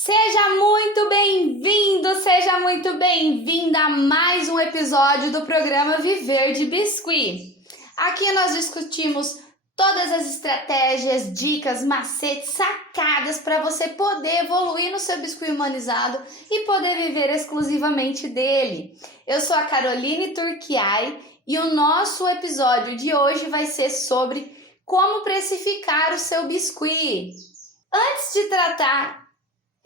Seja muito bem-vindo, seja muito bem-vinda a mais um episódio do programa Viver de Biscuit. Aqui nós discutimos todas as estratégias, dicas, macetes, sacadas para você poder evoluir no seu biscuit humanizado e poder viver exclusivamente dele. Eu sou a Caroline Turquiai e o nosso episódio de hoje vai ser sobre como precificar o seu biscuit. Antes de tratar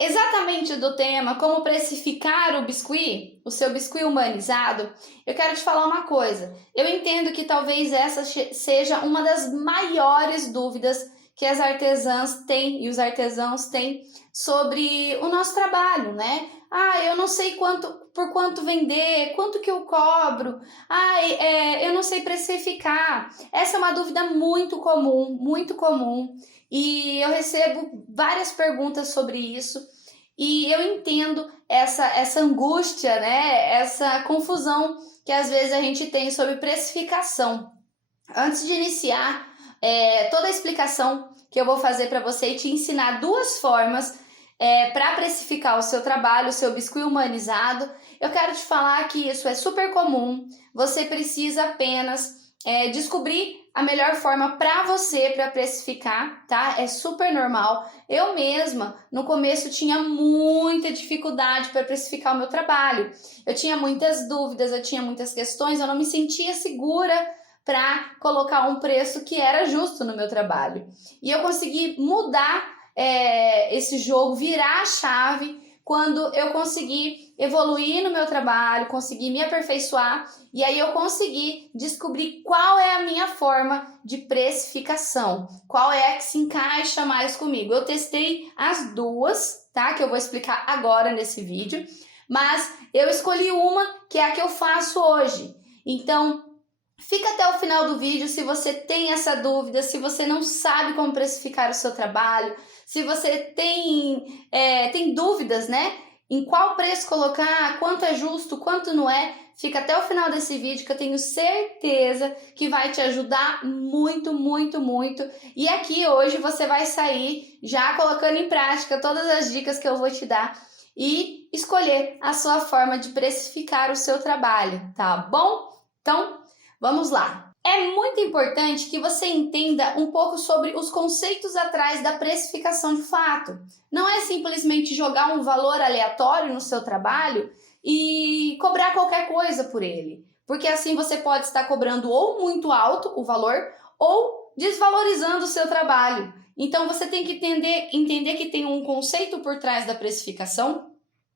exatamente do tema, como precificar o biscuit, o seu biscuit humanizado, eu quero te falar uma coisa. Eu entendo que talvez essa seja uma das maiores dúvidas que as artesãs têm e os artesãos têm sobre o nosso trabalho, né? Eu não sei por quanto vender, quanto que eu cobro, eu não sei precificar. Essa é uma dúvida muito comum. E eu recebo várias perguntas sobre isso e eu entendo essa angústia, né? Essa confusão que às vezes a gente tem sobre precificação. Antes de iniciar toda a explicação que eu vou fazer para você e te ensinar duas formas para precificar o seu trabalho, o seu biscuit humanizado, eu quero te falar que isso é super comum. Você precisa apenas descobrir a melhor forma para você para precificar, tá? É super normal. Eu mesma, no começo, tinha muita dificuldade para precificar o meu trabalho. Eu tinha muitas dúvidas, eu tinha muitas questões, eu não me sentia segura para colocar um preço que era justo no meu trabalho. E eu consegui mudar esse jogo, virar a chave quando eu consegui evoluir no meu trabalho, consegui me aperfeiçoar e aí eu consegui descobrir qual é a minha forma de precificação, qual é a que se encaixa mais comigo. Eu testei as duas, tá? Que eu vou explicar agora nesse vídeo, mas eu escolhi uma que é a que eu faço hoje. Então, fica até o final do vídeo se você tem essa dúvida, se você não sabe como precificar o seu trabalho, se você tem dúvidas, né? Em qual preço colocar, quanto é justo, quanto não é, fica até o final desse vídeo que eu tenho certeza que vai te ajudar muito. E aqui hoje você vai sair já colocando em prática todas as dicas que eu vou te dar e escolher a sua forma de precificar o seu trabalho, tá bom? Então, vamos lá! É muito importante que você entenda um pouco sobre os conceitos atrás da precificação de fato. Não é simplesmente jogar um valor aleatório no seu trabalho e cobrar qualquer coisa por ele. Porque assim você pode estar cobrando ou muito alto o valor ou desvalorizando o seu trabalho. Então você tem que entender que tem um conceito por trás da precificação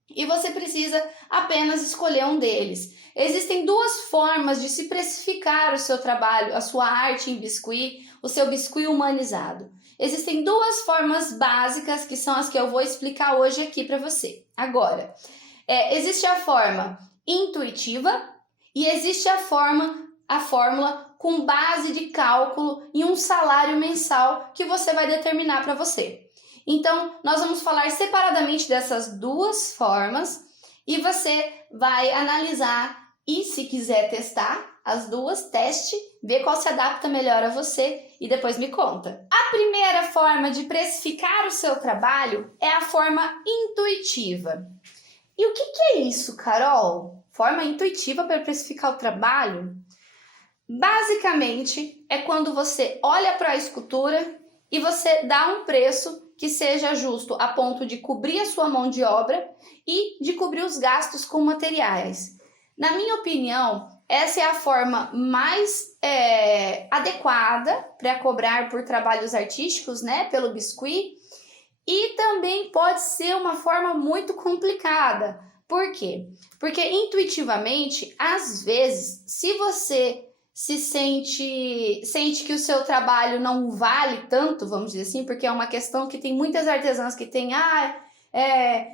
e você precisa apenas escolher um deles. Existem duas formas de se precificar o seu trabalho, a sua arte em biscuit, o seu biscuit humanizado. Existem duas formas básicas que são as que eu vou explicar hoje aqui para você. Agora, existe a forma intuitiva e existe a fórmula com base de cálculo e um salário mensal que você vai determinar para você. Então, nós vamos falar separadamente dessas duas formas e você vai analisar e, se quiser testar as duas, teste, vê qual se adapta melhor a você e depois me conta. A primeira forma de precificar o seu trabalho é a forma intuitiva. E o que é isso, Carol? Forma intuitiva para precificar o trabalho? Basicamente, é quando você olha para a escultura e você dá um preço que seja justo a ponto de cobrir a sua mão de obra e de cobrir os gastos com materiais. Na minha opinião, essa é a forma mais adequada para cobrar por trabalhos artísticos, né, pelo biscuit, e também pode ser uma forma muito complicada. Por quê? Porque intuitivamente, às vezes, se você se sente que o seu trabalho não vale tanto, vamos dizer assim, porque é uma questão que tem muitas artesãs que têm,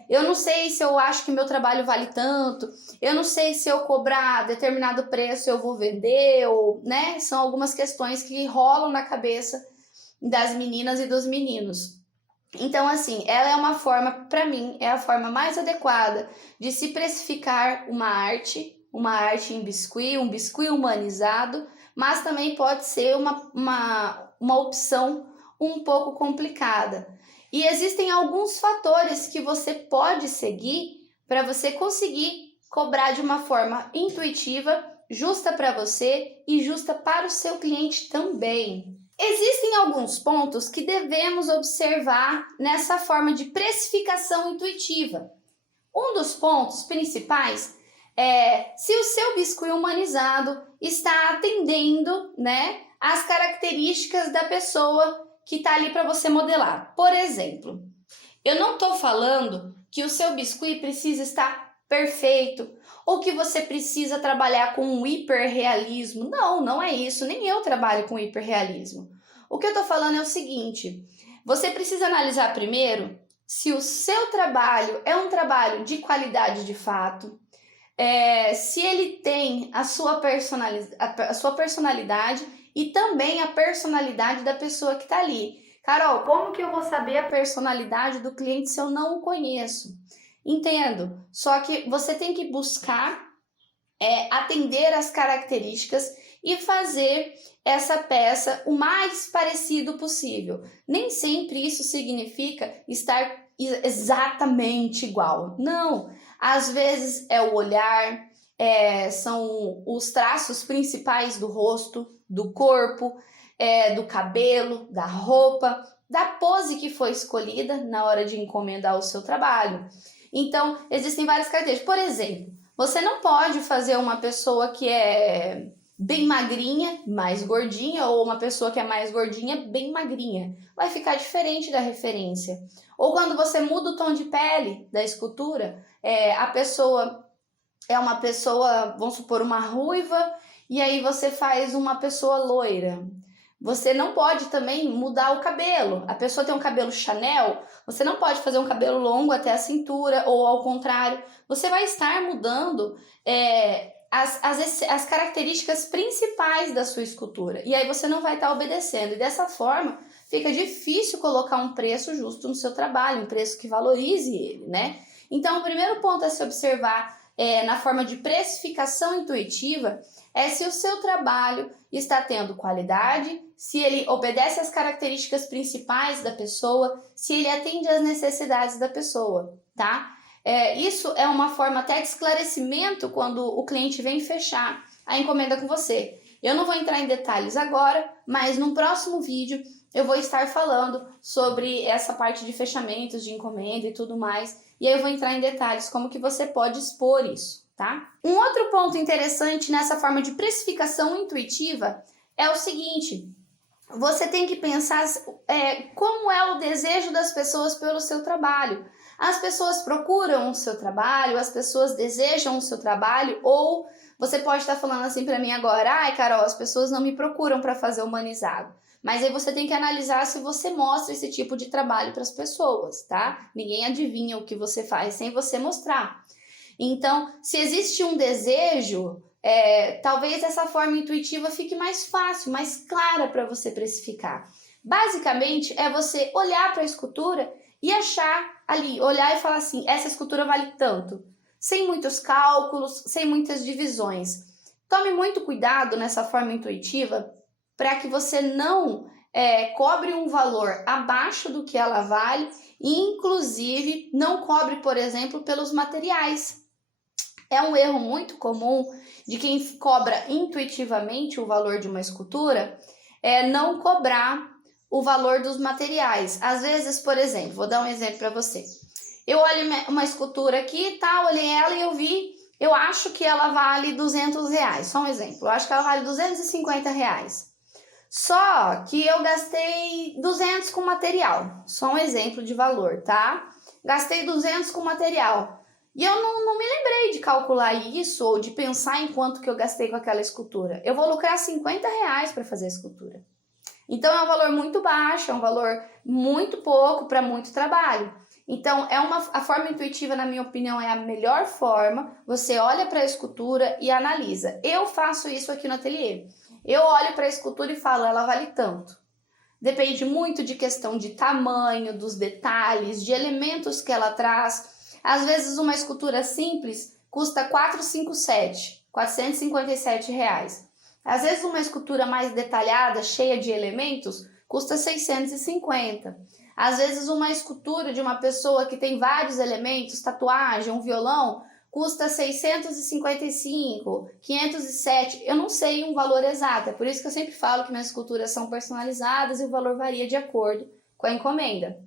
eu não sei se eu acho que meu trabalho vale tanto, eu não sei se eu cobrar determinado preço eu vou vender, ou, né, são algumas questões que rolam na cabeça das meninas e dos meninos. Então, assim, ela é uma forma, para mim, é a forma mais adequada de se precificar uma arte em biscuit, um biscuit humanizado, mas também pode ser uma opção um pouco complicada. E existem alguns fatores que você pode seguir para você conseguir cobrar de uma forma intuitiva, justa para você e justa para o seu cliente também. Existem alguns pontos que devemos observar nessa forma de precificação intuitiva. Um dos pontos principais é se o seu biscuit humanizado está atendendo, as características da pessoa que está ali para você modelar. Por exemplo, eu não estou falando que o seu biscuit precisa estar perfeito ou que você precisa trabalhar com um hiperrealismo. Não, não é isso. Nem eu trabalho com hiperrealismo. O que eu estou falando é o seguinte: você precisa analisar primeiro se o seu trabalho é um trabalho de qualidade de fato, se ele tem a sua personalidade e também a personalidade da pessoa que está ali. Carol, como que eu vou saber a personalidade do cliente se eu não o conheço? Entendo, só que você tem que buscar atender as características e fazer essa peça o mais parecido possível. Nem sempre isso significa estar exatamente igual. Não, às vezes é o olhar, são os traços principais do rosto, do corpo, do cabelo, da roupa, da pose que foi escolhida na hora de encomendar o seu trabalho. Então, existem várias características. Por exemplo, você não pode fazer uma pessoa que é bem magrinha, mais gordinha, ou uma pessoa que é mais gordinha, bem magrinha. Vai ficar diferente da referência. Ou quando você muda o tom de pele da escultura, a pessoa é uma pessoa, vamos supor, uma ruiva, e aí você faz uma pessoa loira. Você não pode também mudar o cabelo. A pessoa tem um cabelo Chanel, você não pode fazer um cabelo longo até a cintura, ou ao contrário. Você vai estar mudando as características principais da sua escultura. E aí você não vai estar obedecendo. E dessa forma, fica difícil colocar um preço justo no seu trabalho, um preço que valorize ele, Então, o primeiro ponto a se observar na forma de precificação intuitiva é se o seu trabalho está tendo qualidade, se ele obedece às características principais da pessoa, se ele atende às necessidades da pessoa, tá? Isso é uma forma até de esclarecimento quando o cliente vem fechar a encomenda com você. Eu não vou entrar em detalhes agora, mas no próximo vídeo eu vou estar falando sobre essa parte de fechamentos de encomenda e tudo mais, e aí eu vou entrar em detalhes como que você pode expor isso, tá? Um outro ponto interessante nessa forma de precificação intuitiva é o seguinte: você tem que pensar como é o desejo das pessoas pelo seu trabalho. As pessoas procuram o seu trabalho, as pessoas desejam o seu trabalho, ou você pode estar falando assim para mim agora: ai, Carol, as pessoas não me procuram para fazer humanizado. Mas aí você tem que analisar se você mostra esse tipo de trabalho para as pessoas, tá? Ninguém adivinha o que você faz sem você mostrar. Então, se existe um desejo, talvez essa forma intuitiva fique mais fácil, mais clara para você precificar. Basicamente, é você olhar para a escultura e achar ali, olhar e falar assim: essa escultura vale tanto. Sem muitos cálculos, sem muitas divisões. Tome muito cuidado nessa forma intuitiva para que você não cobre um valor abaixo do que ela vale e, inclusive, não cobre, por exemplo, pelos materiais. É um erro muito comum de quem cobra intuitivamente o valor de uma escultura, não cobrar o valor dos materiais. Às vezes, por exemplo, vou dar um exemplo para você. Eu olho uma escultura aqui, tá? Olhei ela e eu acho que ela vale R$200. Só um exemplo. Eu acho que ela vale R$250. Só que eu gastei 200 com material. Só um exemplo de valor, tá? Gastei 200 com material. E eu não me lembrei de calcular isso ou de pensar em quanto que eu gastei com aquela escultura. Eu vou lucrar R$50 para fazer a escultura. Então é um valor muito baixo, é um valor muito pouco para muito trabalho. Então a forma intuitiva, na minha opinião, é a melhor forma. Você olha para a escultura e analisa. Eu faço isso aqui no ateliê. Eu olho para a escultura e falo: ela vale tanto. Depende muito de questão de tamanho, dos detalhes, de elementos que ela traz. Às vezes uma escultura simples custa R$457. Às vezes uma escultura mais detalhada, cheia de elementos, custa R$650. Às vezes uma escultura de uma pessoa que tem vários elementos, tatuagem, um violão, custa 655, 507, eu não sei um valor exato, é por isso que eu sempre falo que minhas esculturas são personalizadas e o valor varia de acordo com a encomenda.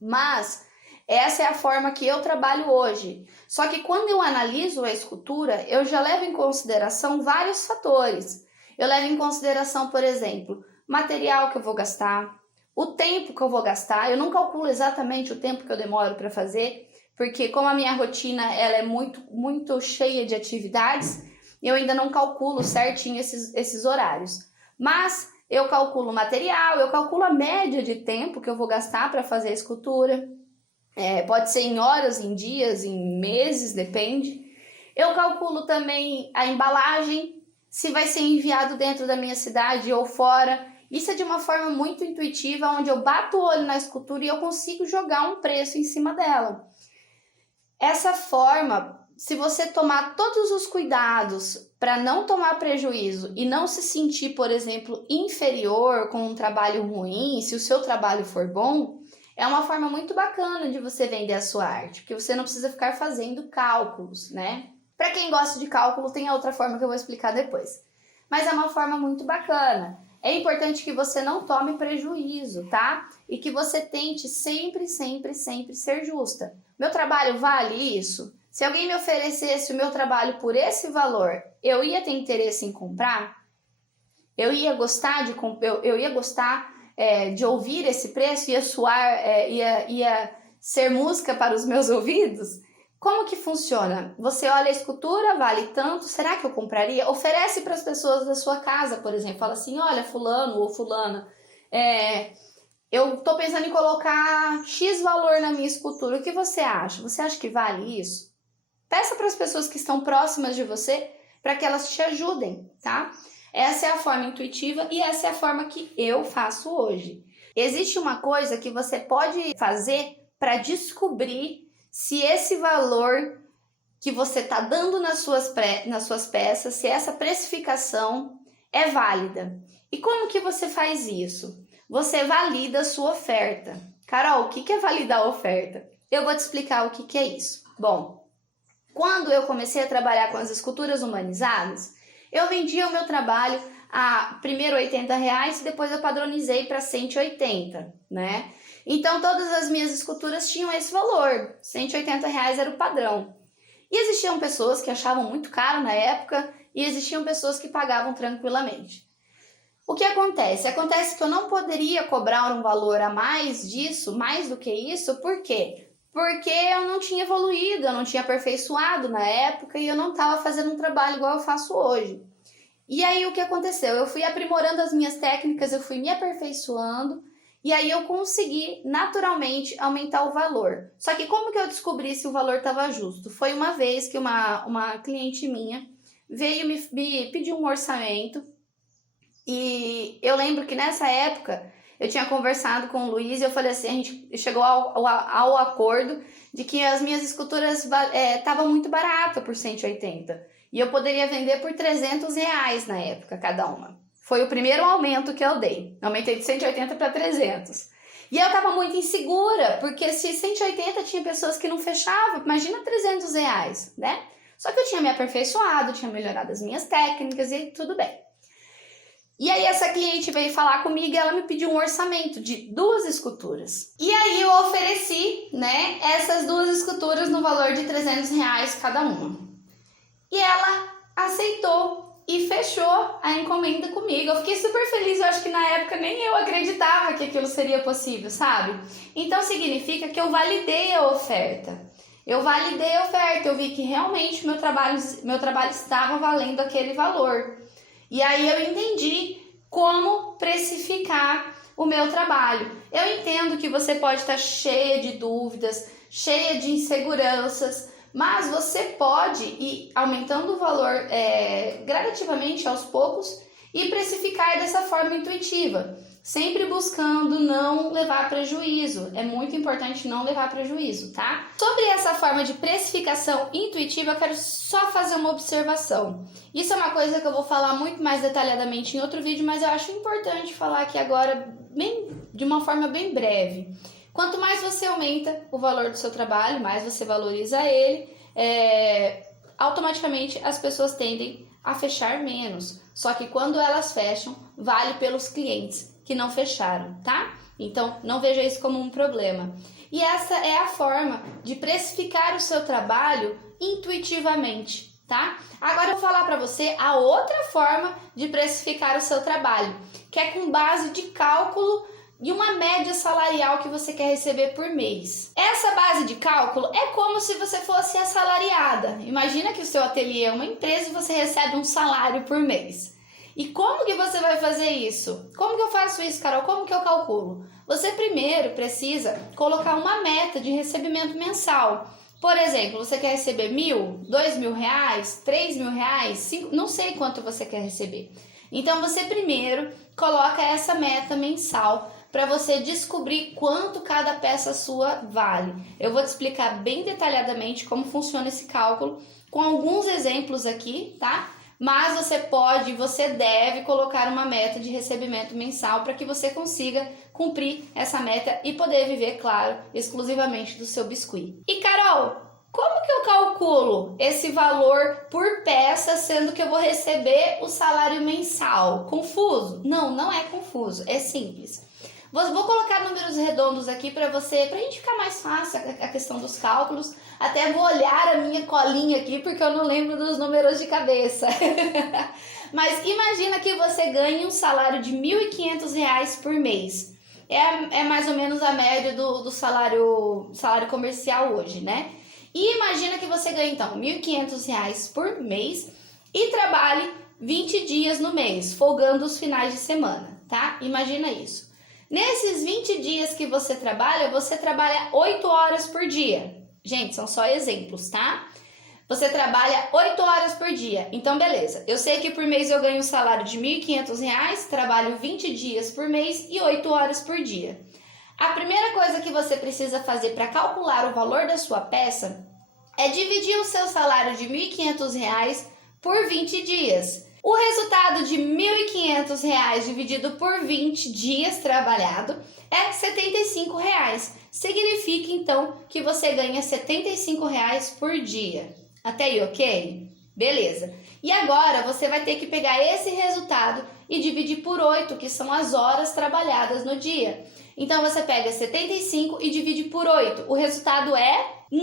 Mas essa é a forma que eu trabalho hoje. Só que quando eu analiso a escultura, eu já levo em consideração vários fatores. Eu levo em consideração, por exemplo, material que eu vou gastar, o tempo que eu vou gastar. Eu não calculo exatamente o tempo que eu demoro para fazer, porque como a minha rotina ela é muito cheia de atividades, eu ainda não calculo certinho esses horários. Mas eu calculo o material, eu calculo a média de tempo que eu vou gastar para fazer a escultura. Pode ser em horas, em dias, em meses, depende. Eu calculo também a embalagem, se vai ser enviado dentro da minha cidade ou fora. Isso é de uma forma muito intuitiva, onde eu bato o olho na escultura e eu consigo jogar um preço em cima dela. Essa forma, se você tomar todos os cuidados para não tomar prejuízo e não se sentir, por exemplo, inferior com um trabalho ruim, se o seu trabalho for bom, é uma forma muito bacana de você vender a sua arte, porque você não precisa ficar fazendo cálculos, né? Para quem gosta de cálculo, tem a outra forma que eu vou explicar depois. Mas é uma forma muito bacana. É importante que você não tome prejuízo, tá? E que você tente sempre ser justa. Meu trabalho vale isso? Se alguém me oferecesse o meu trabalho por esse valor, eu ia ter interesse em comprar? Eu ia gostar de ouvir esse preço? Ia soar, ia ser música para os meus ouvidos? Como que funciona? Você olha a escultura, vale tanto, será que eu compraria? Oferece para as pessoas da sua casa, por exemplo. Fala assim, olha, fulano ou fulana, eu tô pensando em colocar X valor na minha escultura. O que você acha? Você acha que vale isso? Peça para as pessoas que estão próximas de você para que elas te ajudem, tá? Essa é a forma intuitiva e essa é a forma que eu faço hoje. Existe uma coisa que você pode fazer para descobrir se esse valor que você está dando nas suas peças, se essa precificação é válida. E como que você faz isso? Você valida a sua oferta. Carol, o que é validar a oferta? Eu vou te explicar o que é isso. Bom, quando eu comecei a trabalhar com as esculturas humanizadas, eu vendia o meu trabalho a primeiro R$80 e depois eu padronizei para 180, né? Então todas as minhas esculturas tinham esse valor, R$180 era o padrão. E existiam pessoas que achavam muito caro na época e existiam pessoas que pagavam tranquilamente. O que acontece? Acontece que eu não poderia cobrar um valor a mais disso, mais do que isso, por quê? Porque eu não tinha evoluído, eu não tinha aperfeiçoado na época e eu não estava fazendo um trabalho igual eu faço hoje. E aí o que aconteceu? Eu fui aprimorando as minhas técnicas, eu fui me aperfeiçoando e aí eu consegui naturalmente aumentar o valor. Só que como que eu descobri se o valor estava justo? Foi uma vez que uma cliente minha veio me pedir um orçamento e eu lembro que nessa época eu tinha conversado com o Luiz e eu falei assim, a gente chegou ao acordo de que as minhas esculturas estavam muito baratas por 180 e eu poderia vender por R$300 na época cada uma. Foi o primeiro aumento que eu dei, aumentei de 180 para 300. E eu estava muito insegura, porque se 180 tinha pessoas que não fechavam, imagina R$300, né? Só que eu tinha me aperfeiçoado, tinha melhorado as minhas técnicas e tudo bem. E aí essa cliente veio falar comigo e ela me pediu um orçamento de 2 esculturas. E aí eu ofereci, né, essas 2 esculturas no valor de R$300 cada uma. E ela aceitou e fechou a encomenda comigo. Eu fiquei super feliz, eu acho que na época nem eu acreditava que aquilo seria possível, sabe? Então significa que eu validei a oferta. Eu vi que realmente meu trabalho estava valendo aquele valor. E aí eu entendi como precificar o meu trabalho. Eu entendo que você pode estar cheia de dúvidas, cheia de inseguranças, mas você pode ir aumentando o valor gradativamente aos poucos e precificar dessa forma intuitiva, sempre buscando não levar prejuízo. É muito importante não levar prejuízo, tá? Sobre essa forma de precificação intuitiva, eu quero só fazer uma observação. Isso é uma coisa que eu vou falar muito mais detalhadamente em outro vídeo, mas eu acho importante falar aqui agora, bem de uma forma bem breve. Quanto mais você aumenta o valor do seu trabalho, mais você valoriza ele, automaticamente as pessoas tendem a fechar menos. Só que quando elas fecham, vale pelos clientes que não fecharam, tá? Então, não veja isso como um problema. E essa é a forma de precificar o seu trabalho intuitivamente, tá? Agora eu vou falar para você a outra forma de precificar o seu trabalho, que é com base de cálculo de uma média salarial que você quer receber por mês. Essa base de cálculo é como se você fosse assalariada. Imagina que o seu ateliê é uma empresa e você recebe um salário por mês. E como que você vai fazer isso? Como que eu faço isso, Carol? Como que eu calculo? Você primeiro precisa colocar uma meta de recebimento mensal. Por exemplo, você quer receber 1.000, 2.000 reais, 3.000 reais, 5, não sei quanto você quer receber. Então você primeiro coloca essa meta mensal para você descobrir quanto cada peça sua vale. Eu vou te explicar bem detalhadamente como funciona esse cálculo, com alguns exemplos aqui, tá? Mas você deve colocar uma meta de recebimento mensal para que você consiga cumprir essa meta e poder viver, claro, exclusivamente do seu biscuit. E Carol, como que eu calculo esse valor por peça, sendo que eu vou receber o salário mensal? Confuso? Não, não é confuso, é simples. Vou colocar números redondos aqui para a gente ficar mais fácil a questão dos cálculos. Até vou olhar a minha colinha aqui porque eu não lembro dos números de cabeça. Mas imagina que você ganhe um salário de R$ 1.500 por mês. É mais ou menos a média do salário comercial hoje, né? E imagina que você ganhe então R$ 1.500 por mês e trabalhe 20 dias no mês, folgando os finais de semana, tá? Imagina isso. Nesses 20 dias que você trabalha 8 horas por dia. Gente, são só exemplos, tá? Você trabalha 8 horas por dia. Então, beleza. Eu sei que por mês eu ganho um salário de R$ 1.500, trabalho 20 dias por mês e 8 horas por dia. A primeira coisa que você precisa fazer para calcular o valor da sua peça é dividir o seu salário de R$ 1.500 por 20 dias. O resultado de R$ 1.500 dividido por 20 dias trabalhado é R$ 75. Significa, então, que você ganha R$ 75 por dia. Até aí, ok? Beleza. E agora, você vai ter que pegar esse resultado e dividir por 8, que são as horas trabalhadas no dia. Então, você pega 75 e divide por 8. O resultado é R$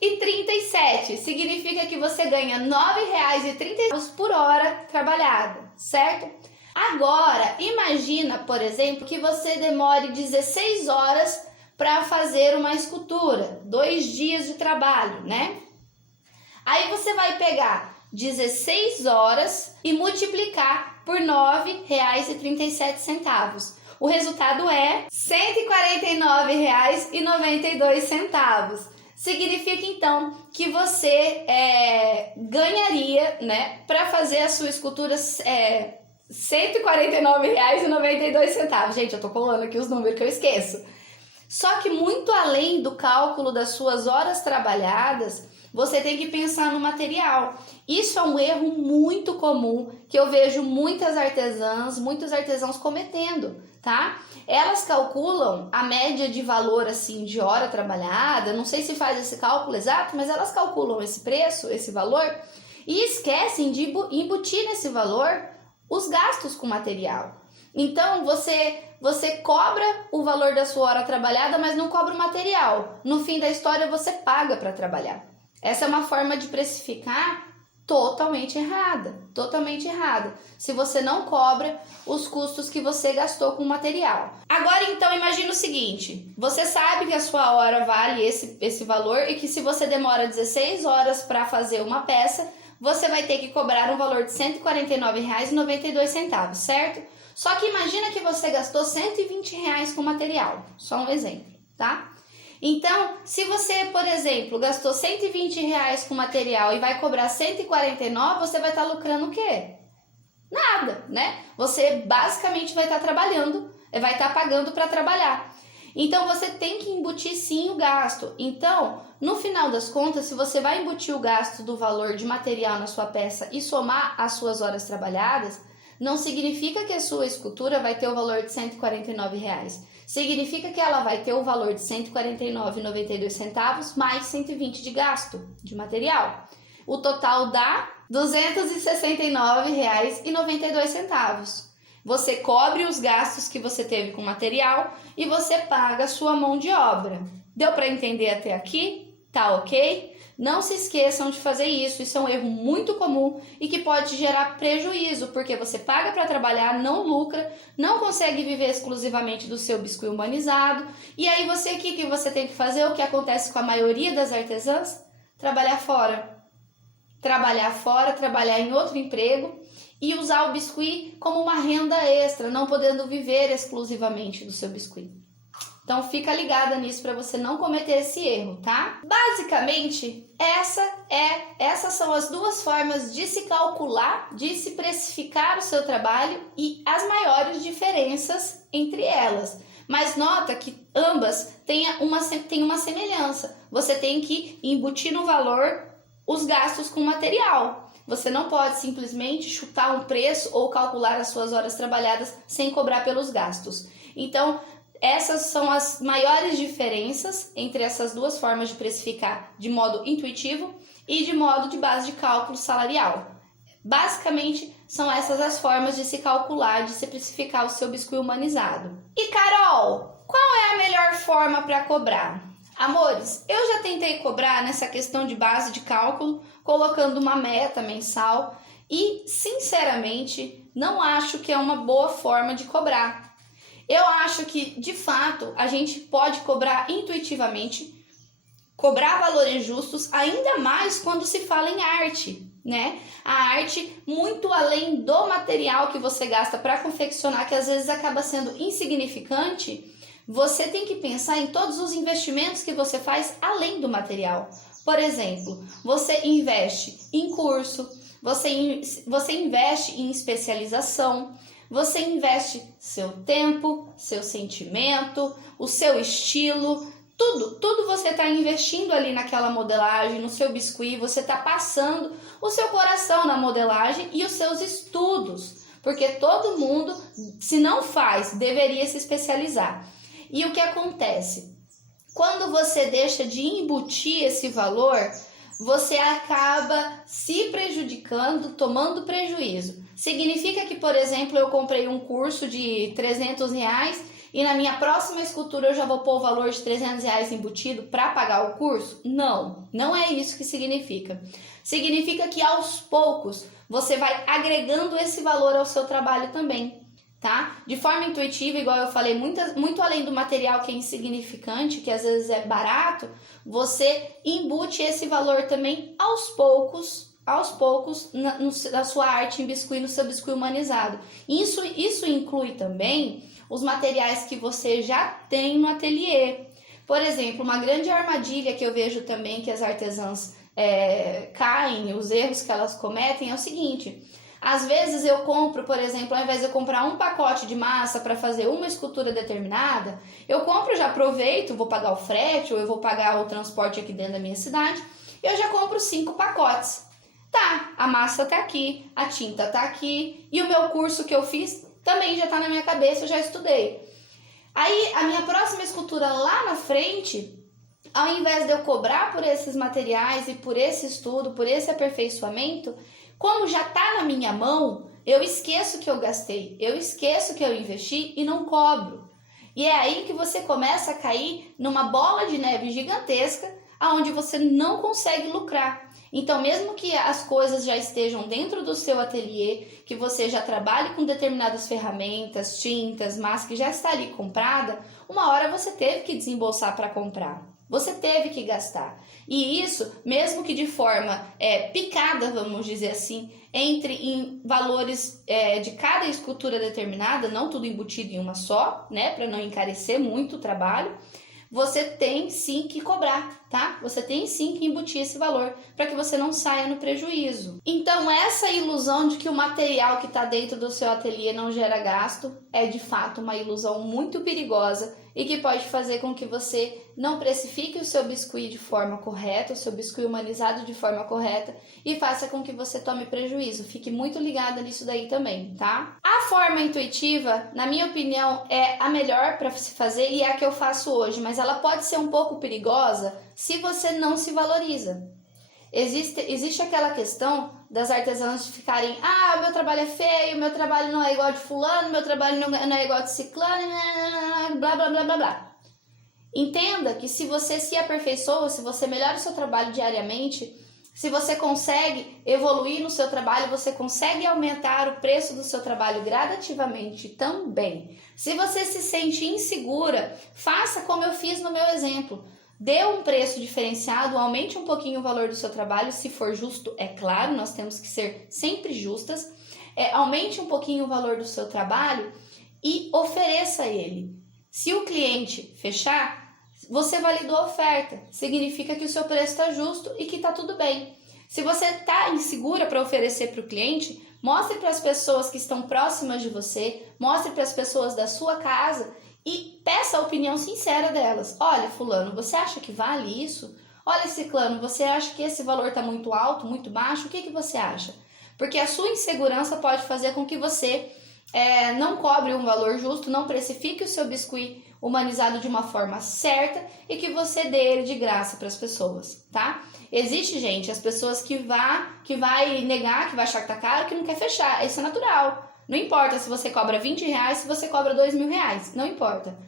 9,37. Significa que você ganha R$ 9,30 por hora trabalhada, certo? Agora, imagina, por exemplo, que você demore 16 horas para fazer uma escultura. 2 dias de trabalho, né? Aí você vai pegar 16 horas e multiplicar por R$ 9,37. O resultado é R$ 149,92. Significa, então, que você ganharia, né, para fazer a sua escultura R$ 149,92. Gente, eu tô colando aqui os números que eu esqueço. Só que muito além do cálculo das suas horas trabalhadas, você tem que pensar no material. Isso é um erro muito comum que eu vejo muitos artesãos cometendo, tá? Elas calculam a média de valor assim de hora trabalhada, não sei se faz esse cálculo exato, mas elas calculam esse preço, esse valor, e esquecem de embutir nesse valor os gastos com material. Então você cobra o valor da sua hora trabalhada, mas não cobra o material. No fim da história você paga para trabalhar. Essa é uma forma de precificar totalmente errada, se você não cobra os custos que você gastou com o material. Agora então imagina o seguinte, você sabe que a sua hora vale esse valor e que se você demora 16 horas para fazer uma peça, você vai ter que cobrar um valor de R$ 149,92, certo? Só que imagina que você gastou R$ 120 com material, só um exemplo, tá? Então, se você, por exemplo, gastou R$ 120 com material e vai cobrar R$ 149, você vai estar lucrando o quê? Nada, né? Você basicamente vai estar trabalhando, vai estar pagando para trabalhar. Então, você tem que embutir sim o gasto. Então, no final das contas, se você vai embutir o gasto do valor de material na sua peça e somar as suas horas trabalhadas, não significa que a sua escultura vai ter o valor de R$149. Significa que ela vai ter o valor de R$149,92 mais 120 de gasto de material. O total dá R$269,92. Você cobre os gastos que você teve com material e você paga a sua mão de obra. Deu para entender até aqui? Tá ok? Não se esqueçam de fazer isso. Isso é um erro muito comum e que pode gerar prejuízo, porque você paga para trabalhar, não lucra, não consegue viver exclusivamente do seu biscuit humanizado. E aí o que você tem que fazer? O que acontece com a maioria das artesãs? Trabalhar fora. Trabalhar em outro emprego e usar o biscuit como uma renda extra, não podendo viver exclusivamente do seu biscuit. Então fica ligada nisso para você não cometer esse erro, tá? Basicamente, essas são as duas formas de se calcular, de se precificar o seu trabalho e as maiores diferenças entre elas. Mas nota que ambas têm uma semelhança. Você tem que embutir no valor os gastos com material. Você não pode simplesmente chutar um preço ou calcular as suas horas trabalhadas sem cobrar pelos gastos. Então, essas são as maiores diferenças entre essas duas formas de precificar de modo intuitivo e de modo de base de cálculo salarial. Basicamente, são essas as formas de se calcular, de se precificar o seu biscuit humanizado. E Carol, qual é a melhor forma para cobrar? Amores, eu já tentei cobrar nessa questão de base de cálculo, colocando uma meta mensal e, sinceramente, não acho que é uma boa forma de cobrar. Eu acho que, de fato, a gente pode cobrar intuitivamente, cobrar valores justos, ainda mais quando se fala em arte, né? A arte, muito além do material que você gasta para confeccionar, que às vezes acaba sendo insignificante, você tem que pensar em todos os investimentos que você faz além do material. Por exemplo, você investe em curso, você investe em especialização, você investe seu tempo, seu sentimento, o seu estilo, tudo você está investindo ali naquela modelagem, no seu biscuit, você está passando o seu coração na modelagem e os seus estudos, porque todo mundo, se não faz, deveria se especializar. E o que acontece? Quando você deixa de embutir esse valor, você acaba se prejudicando, tomando prejuízo. Significa que, por exemplo, eu comprei um curso de R$300 e na minha próxima escultura eu já vou pôr o valor de R$300 embutido para pagar o curso? Não, não é isso que significa. Significa que aos poucos você vai agregando esse valor ao seu trabalho também. Tá? De forma intuitiva, igual eu falei, muito além do material que é insignificante, que às vezes é barato, você embute esse valor também aos poucos na sua arte em biscuit, no seu biscuit humanizado. Isso inclui também os materiais que você já tem no ateliê. Por exemplo, uma grande armadilha que eu vejo também que as artesãs caem, os erros que elas cometem é o seguinte: às vezes eu compro, por exemplo, ao invés de eu comprar um pacote de massa para fazer uma escultura determinada, eu compro, já aproveito, vou pagar o frete ou eu vou pagar o transporte aqui dentro da minha cidade, eu já compro 5 pacotes. Tá, a massa tá aqui, a tinta tá aqui e o meu curso que eu fiz também já tá na minha cabeça, eu já estudei. Aí a minha próxima escultura lá na frente, ao invés de eu cobrar por esses materiais e por esse estudo, por esse aperfeiçoamento, como já está na minha mão, eu esqueço que eu gastei, eu esqueço que eu investi e não cobro. E é aí que você começa a cair numa bola de neve gigantesca, onde você não consegue lucrar. Então, mesmo que as coisas já estejam dentro do seu ateliê, que você já trabalhe com determinadas ferramentas, tintas, massa que já está ali comprada, uma hora você teve que desembolsar para comprar. Você teve que gastar. E isso, mesmo que de forma picada, vamos dizer assim, entre em valores de cada escultura determinada, não tudo embutido em uma só, né, para não encarecer muito o trabalho, você tem sim que cobrar, tá? Você tem sim que embutir esse valor para que você não saia no prejuízo. Então, essa ilusão de que o material que está dentro do seu ateliê não gera gasto é de fato uma ilusão muito perigosa e que pode fazer com que você não precifique o seu biscuit de forma correta, o seu biscuit humanizado de forma correta e faça com que você tome prejuízo. Fique muito ligada nisso daí também, tá? A forma intuitiva, na minha opinião, é a melhor para se fazer e é a que eu faço hoje, mas ela pode ser um pouco perigosa se você não se valoriza. Existe aquela questão das artesãs de ficarem, o meu trabalho é feio, meu trabalho não é igual de fulano, meu trabalho não é igual de ciclano, blá, blá, blá, blá, blá. Entenda que se você se aperfeiçoa, se você melhora o seu trabalho diariamente, se você consegue evoluir no seu trabalho, você consegue aumentar o preço do seu trabalho gradativamente também. Se você se sente insegura, faça como eu fiz no meu exemplo. Dê um preço diferenciado, aumente um pouquinho o valor do seu trabalho, se for justo, é claro, nós temos que ser sempre justas. Aumente um pouquinho o valor do seu trabalho e ofereça ele. Se o cliente fechar, você validou a oferta, significa que o seu preço está justo e que está tudo bem. Se você está insegura para oferecer para o cliente, mostre para as pessoas que estão próximas de você, mostre para as pessoas da sua casa e peça a opinião sincera delas. Olha, fulano, você acha que vale isso? Olha, ciclano, você acha que esse valor está muito alto, muito baixo? O que você acha? Porque a sua insegurança pode fazer com que você não cobre um valor justo, não precifique o seu biscuit humanizado de uma forma certa e que você dê ele de graça para as pessoas, tá? Existe, gente, as pessoas que vai negar, que vai achar que tá caro, que não quer fechar. Isso é natural. Não importa se você cobra R$20, se você cobra R$2.000, não importa.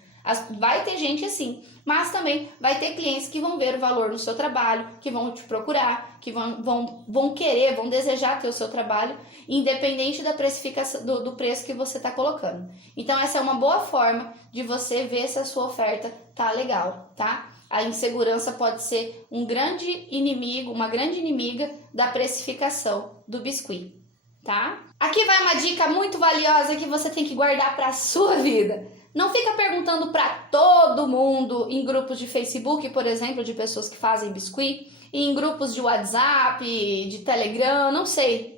Vai ter gente assim, mas também vai ter clientes que vão ver o valor no seu trabalho, que vão te procurar, que vão querer, vão desejar ter o seu trabalho, independente da precificação, do preço que você está colocando. Então essa é uma boa forma de você ver se a sua oferta tá legal, tá? A insegurança pode ser um grande inimigo, uma grande inimiga da precificação do biscuit, tá? Aqui vai uma dica muito valiosa que você tem que guardar para a sua vida. Não fica perguntando para todo mundo em grupos de Facebook, por exemplo, de pessoas que fazem biscuit, e em grupos de WhatsApp, de Telegram, não sei.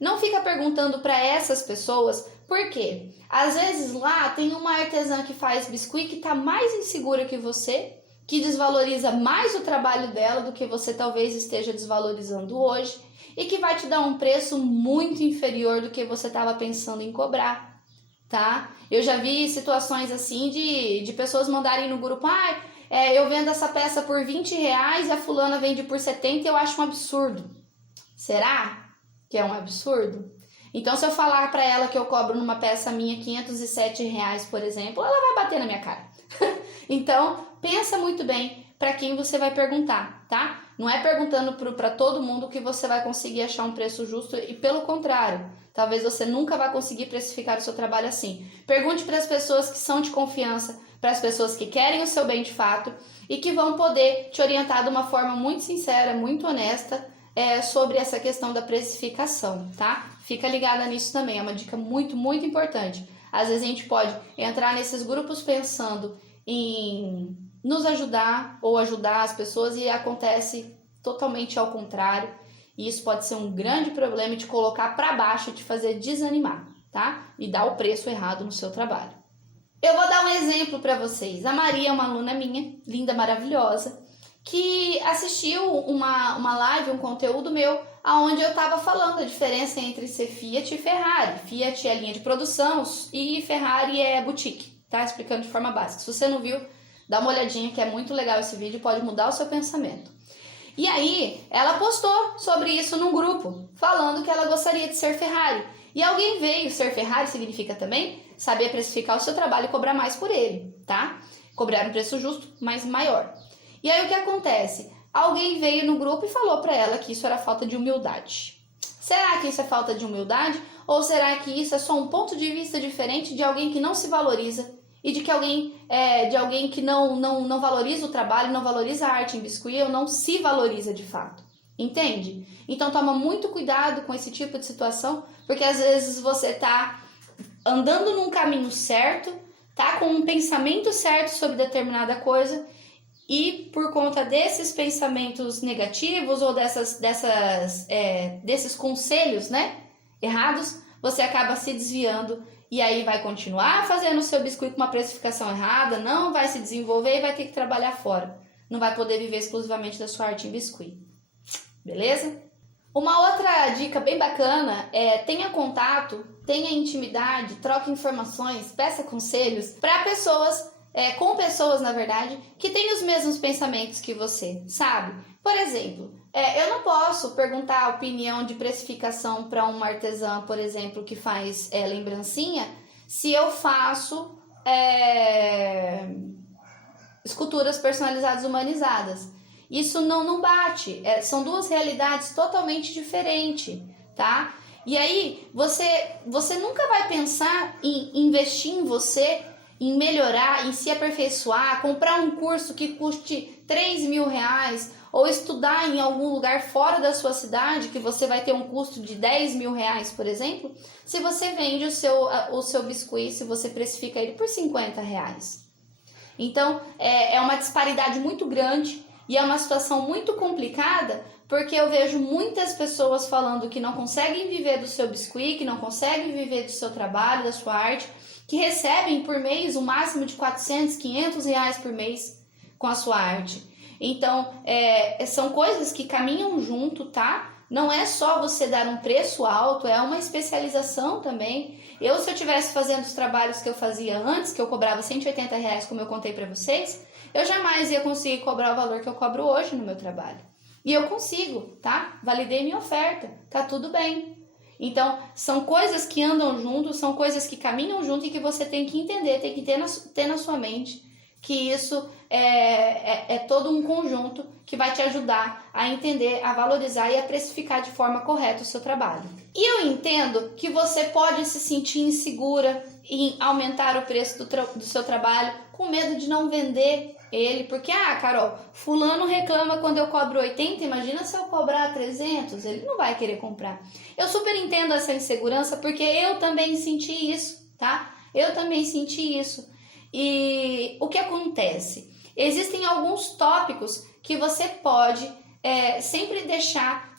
Não fica perguntando para essas pessoas, por quê? Às vezes lá tem uma artesã que faz biscuit que está mais insegura que você, que desvaloriza mais o trabalho dela do que você talvez esteja desvalorizando hoje, e que vai te dar um preço muito inferior do que você estava pensando em cobrar, tá? Eu já vi situações assim de pessoas mandarem no grupo, eu vendo essa peça por R$20 e a fulana vende por 70 e eu acho um absurdo. Será que é um absurdo? Então, se eu falar para ela que eu cobro numa peça minha R$507, por exemplo, ela vai bater na minha cara. Então, pensa muito bem para quem você vai perguntar, tá? Não é perguntando para todo mundo que você vai conseguir achar um preço justo e pelo contrário, talvez você nunca vá conseguir precificar o seu trabalho assim. Pergunte para as pessoas que são de confiança, para as pessoas que querem o seu bem de fato e que vão poder te orientar de uma forma muito sincera, muito honesta sobre essa questão da precificação, tá? Fica ligada nisso também, é uma dica muito, muito importante. Às vezes a gente pode entrar nesses grupos pensando em nos ajudar ou ajudar as pessoas e acontece totalmente ao contrário. E isso pode ser um grande problema e te colocar para baixo e te fazer desanimar, tá? E dar o preço errado no seu trabalho. Eu vou dar um exemplo para vocês. A Maria é uma aluna minha, linda, maravilhosa, que assistiu uma live, um conteúdo meu, onde eu estava falando a diferença entre ser Fiat e Ferrari. Fiat é linha de produção e Ferrari é boutique, tá? Explicando de forma básica. Se você não viu, dá uma olhadinha que é muito legal esse vídeo, pode mudar o seu pensamento. E aí, ela postou sobre isso num grupo, falando que ela gostaria de ser Ferrari. E alguém veio, ser Ferrari significa também saber precificar o seu trabalho e cobrar mais por ele, tá? Cobrar um preço justo, mas maior. E aí o que acontece? Alguém veio no grupo e falou para ela que isso era falta de humildade. Será que isso é falta de humildade? Ou será que isso é só um ponto de vista diferente de alguém que não se valoriza? E de alguém que não valoriza o trabalho, não valoriza a arte em biscuit ou não se valoriza de fato. Entende? Então toma muito cuidado com esse tipo de situação, porque às vezes você tá andando num caminho certo, tá com um pensamento certo sobre determinada coisa e por conta desses pensamentos negativos ou desses conselhos, né, errados, você acaba se desviando e aí vai continuar fazendo o seu biscoito com uma precificação errada, não vai se desenvolver e vai ter que trabalhar fora. Não vai poder viver exclusivamente da sua arte em biscuit. Beleza? Uma outra dica bem bacana é tenha contato, tenha intimidade, troque informações, peça conselhos para pessoas, com pessoas, na verdade, que têm os mesmos pensamentos que você, sabe? Por exemplo, eu não posso perguntar a opinião de precificação para uma artesã, por exemplo, que faz lembrancinha, se eu faço esculturas personalizadas humanizadas. Isso não bate, são duas realidades totalmente diferentes, tá? E aí, você nunca vai pensar em investir em você, em melhorar, em se aperfeiçoar, comprar um curso que custe R$3.000 ou estudar em algum lugar fora da sua cidade, que você vai ter um custo de R$10.000, por exemplo, se você vende o seu biscuit, se você precifica ele por R$50. Então, é uma disparidade muito grande e é uma situação muito complicada, porque eu vejo muitas pessoas falando que não conseguem viver do seu biscuit, que não conseguem viver do seu trabalho, da sua arte, que recebem por mês um máximo de R$400, R$500 por mês com a sua arte. Então, são coisas que caminham junto, tá? Não é só você dar um preço alto, é uma especialização também. Se eu estivesse fazendo os trabalhos que eu fazia antes, que eu cobrava R$180, como eu contei para vocês, eu jamais ia conseguir cobrar o valor que eu cobro hoje no meu trabalho. E eu consigo, tá? Validei minha oferta, tá tudo bem. Então, são coisas que andam junto, são coisas que caminham junto e que você tem que entender, tem que ter na sua mente que isso é todo um conjunto que vai te ajudar a entender, a valorizar e a precificar de forma correta o seu trabalho. E eu entendo que você pode se sentir insegura em aumentar o preço do seu trabalho com medo de não vender ele, porque, Carol, fulano reclama quando eu cobro 80, imagina se eu cobrar 300, ele não vai querer comprar. Eu super entendo essa insegurança, porque eu também senti isso, tá? Eu também senti isso. E o que acontece? Existem alguns tópicos que você pode sempre deixar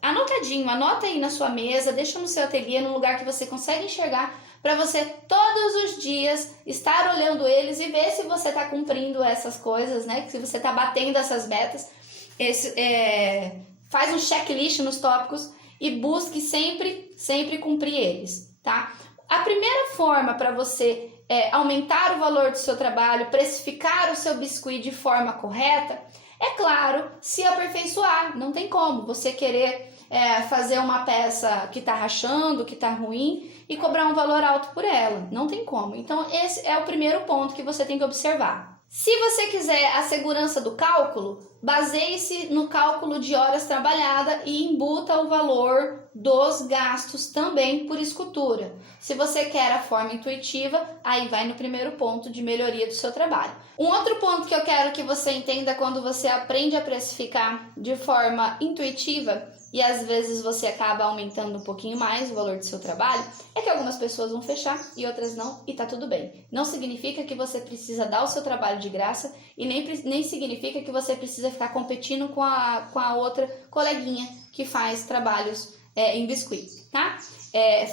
anotadinho, anota aí na sua mesa, deixa no seu ateliê, num lugar que você consegue enxergar, para você todos os dias estar olhando eles e ver se você está cumprindo essas coisas, né? Se você está batendo essas metas. Faz um checklist nos tópicos e busque sempre cumprir eles, tá? A primeira forma para você aumentar o valor do seu trabalho, precificar o seu biscuit de forma correta, é claro, se aperfeiçoar. Não tem como você querer fazer uma peça que está rachando, que está ruim e cobrar um valor alto por ela. Não tem como. Então, esse é o primeiro ponto que você tem que observar. Se você quiser a segurança do cálculo, baseie-se no cálculo de horas trabalhadas e embuta o valor dos gastos também por escultura. Se você quer a forma intuitiva, aí vai no primeiro ponto de melhoria do seu trabalho. Um outro ponto que eu quero que você entenda quando você aprende a precificar de forma intuitiva e às vezes você acaba aumentando um pouquinho mais o valor do seu trabalho, é que algumas pessoas vão fechar e outras não, e tá tudo bem. Não significa que você precisa dar o seu trabalho de graça e nem significa que você precisa ficar competindo com a outra coleguinha que faz trabalhos em biscuit, tá?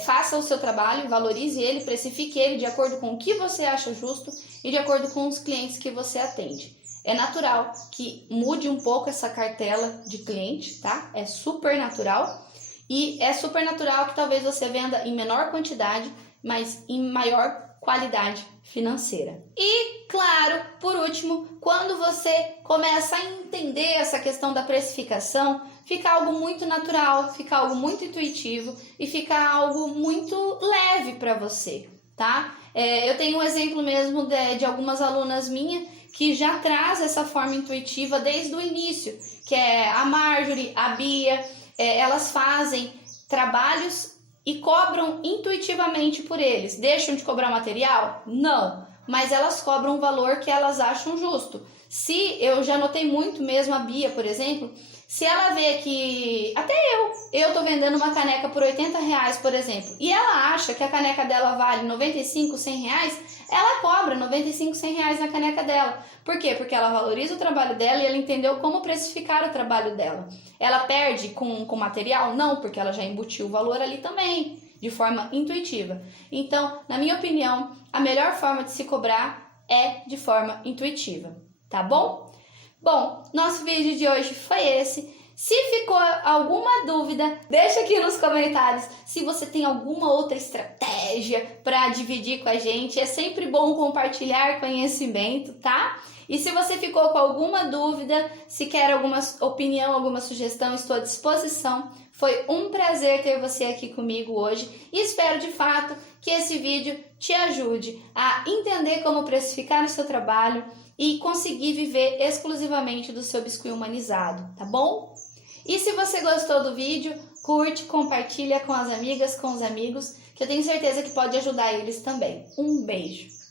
Faça o seu trabalho, valorize ele, precifique ele de acordo com o que você acha justo e de acordo com os clientes que você atende. É natural que mude um pouco essa cartela de cliente, tá? É super natural. E é super natural que talvez você venda em menor quantidade, mas em maior qualidade financeira. E, claro, por último, quando você começa a entender essa questão da precificação, fica algo muito natural, fica algo muito intuitivo e fica algo muito leve para você, tá? Eu tenho um exemplo mesmo de algumas alunas minhas que já traz essa forma intuitiva desde o início, que é a Marjorie, a Bia, elas fazem trabalhos e cobram intuitivamente por eles. Deixam de cobrar material? Não, mas elas cobram um valor que elas acham justo. Se eu já notei muito mesmo a Bia, por exemplo, se ela vê que, até eu tô vendendo uma caneca por R$80, por exemplo, e ela acha que a caneca dela vale 95, 100 reais, ela cobra 95, 100 reais na caneca dela. Por quê? Porque ela valoriza o trabalho dela e ela entendeu como precificar o trabalho dela. Ela perde com material? Não, porque ela já embutiu o valor ali também. de forma intuitiva. Então, na minha opinião, a melhor forma de se cobrar é de forma intuitiva, tá bom? Bom, nosso vídeo de hoje foi esse. Se ficou alguma dúvida, deixa aqui nos comentários se você tem alguma outra estratégia para dividir com a gente. É sempre bom compartilhar conhecimento, tá? E se você ficou com alguma dúvida, se quer alguma opinião, alguma sugestão, estou à disposição. Foi um prazer ter você aqui comigo hoje e espero de fato que esse vídeo te ajude a entender como precificar o seu trabalho e conseguir viver exclusivamente do seu biscuit humanizado, tá bom? E se você gostou do vídeo, curte, compartilha com as amigas, com os amigos, que eu tenho certeza que pode ajudar eles também. Um beijo!